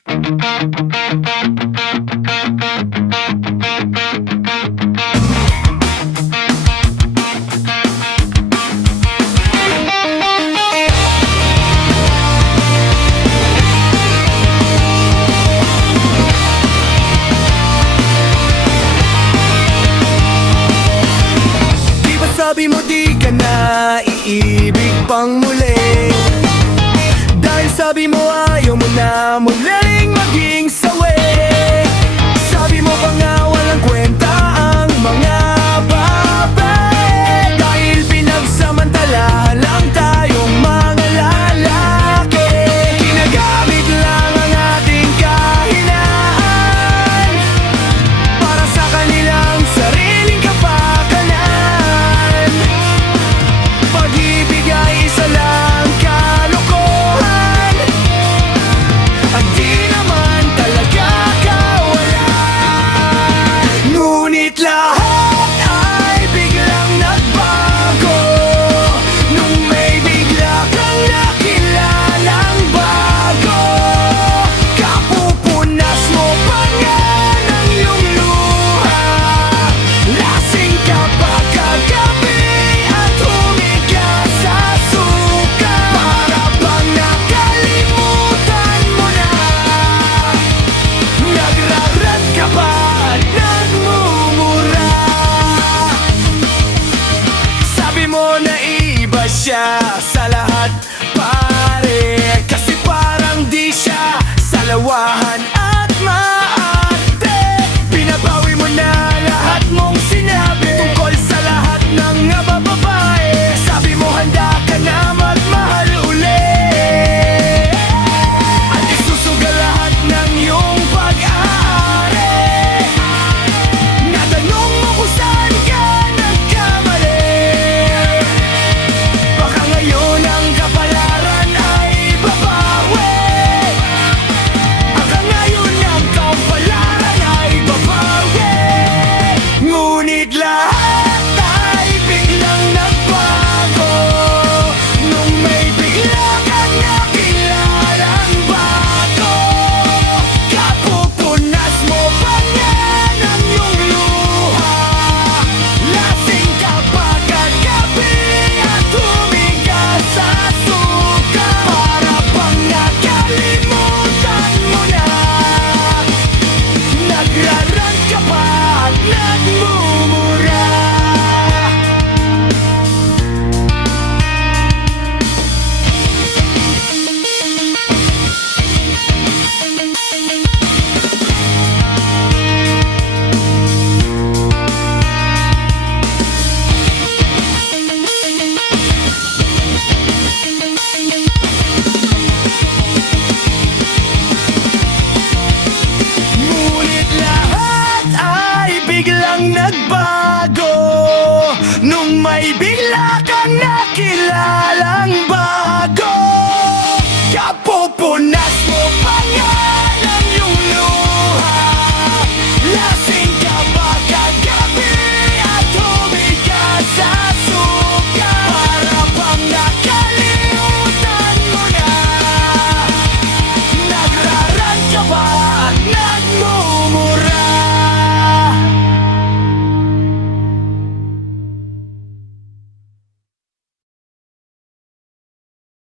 Sabi mo di ka na iibig pang muli, dahil sabi mo ayaw mo na muling maging sawi. Sabi mo pa nga walang kwenta ang mga babae, dahil pinagsamantala lang tayong mga lalaki. Ginagamit lang ang ating kahinaan para sa kanilang sariling kapakanan. Pag-ibig ay isa lang kalokohan, at di naman talaga kawalan. Ngunit lahat ay biglang nagbago nung may bigla kang nakilalang bago. Kapupunas mo pa nga ng iyong luha, lasing ka pagkagabi at humiga sa suka. Para bang nakalimutan mo na, nagrarant ka pa at nagmumura. Sabi mo na iba siya sa lahat, pare, kasi parang di siya salawahan at maarte. Pinabawi mo na lahat mong sinabi tungkol sa lahat ng mga babae. Sabi mo handa ka na magmahal uli, at isusugal lahat ng iyong pag-aari. Natanong mo kung saan ka nagkamali, baka ngayon ang kapalaran ay babawi. Baka ngayon ang kapalaran ay babawi. Ngunit lahat ay biglang nagbago nung may bigla kang nakilalang bago. Kapupunas mo pa nga ng iyong luha, lasing ka pagkagabi at humiga sa suka. Para bang nakalimutan mo na, nagrarant ka pa at nagmumura. Ngunit lahat ay biglang nagbago nung may bigla kang nakilalang bago.